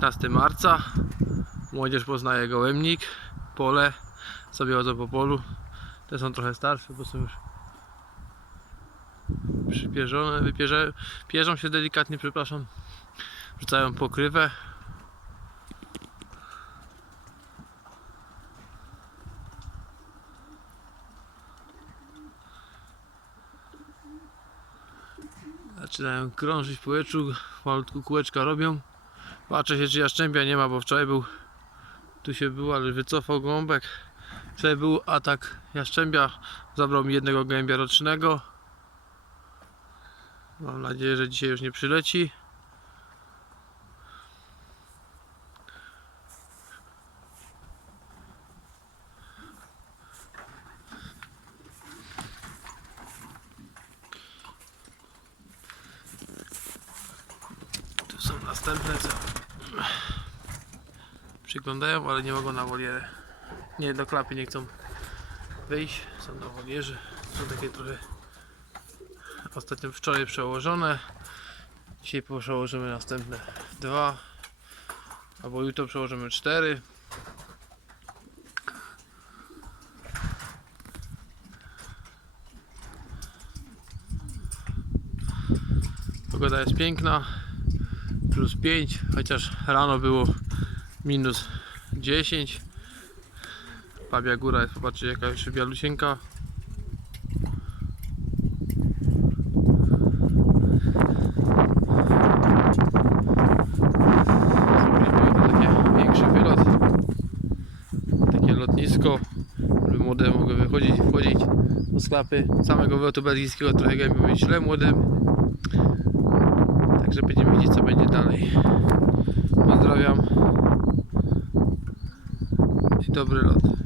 15 marca. Młodzież poznaje gołębnik, pole. Sobie chodzą po polu. Te są trochę starsze, bo są już przypierzone, wypierze, pierzą się delikatnie, przepraszam. Rzucają pokrywę. Zaczynają krążyć w powietrzu, malutku kółeczka robią. Patrzę się czy jaszczębia nie ma, bo wczoraj był tu się był, ale wycofał gąbek. Wczoraj był atak jaszczębia, zabrał mi jednego gębia rocznego. Mam nadzieję, że dzisiaj już nie przyleci. Tu są następne, przyglądają, ale nie mogą na wolierę. Nie, do klapy nie chcą wyjść, są na wolierze. Są takie trochę ostatnio wczoraj przełożone. Dzisiaj przełożymy następne dwa. Albo jutro przełożymy cztery. Pogoda jest piękna. Plus 5, chociaż rano było minus 10. Pabia góra jest, popatrzcie jaka jeszcze bialusieńka. Takie większy wylot. Takie lotnisko, żeby młode mogły wychodzić i wchodzić do sklepy. Samego wylotu belgijskiego trochę być źle młodym. Także będziemy widzieć co będzie dalej. Pozdrawiam dobry lot.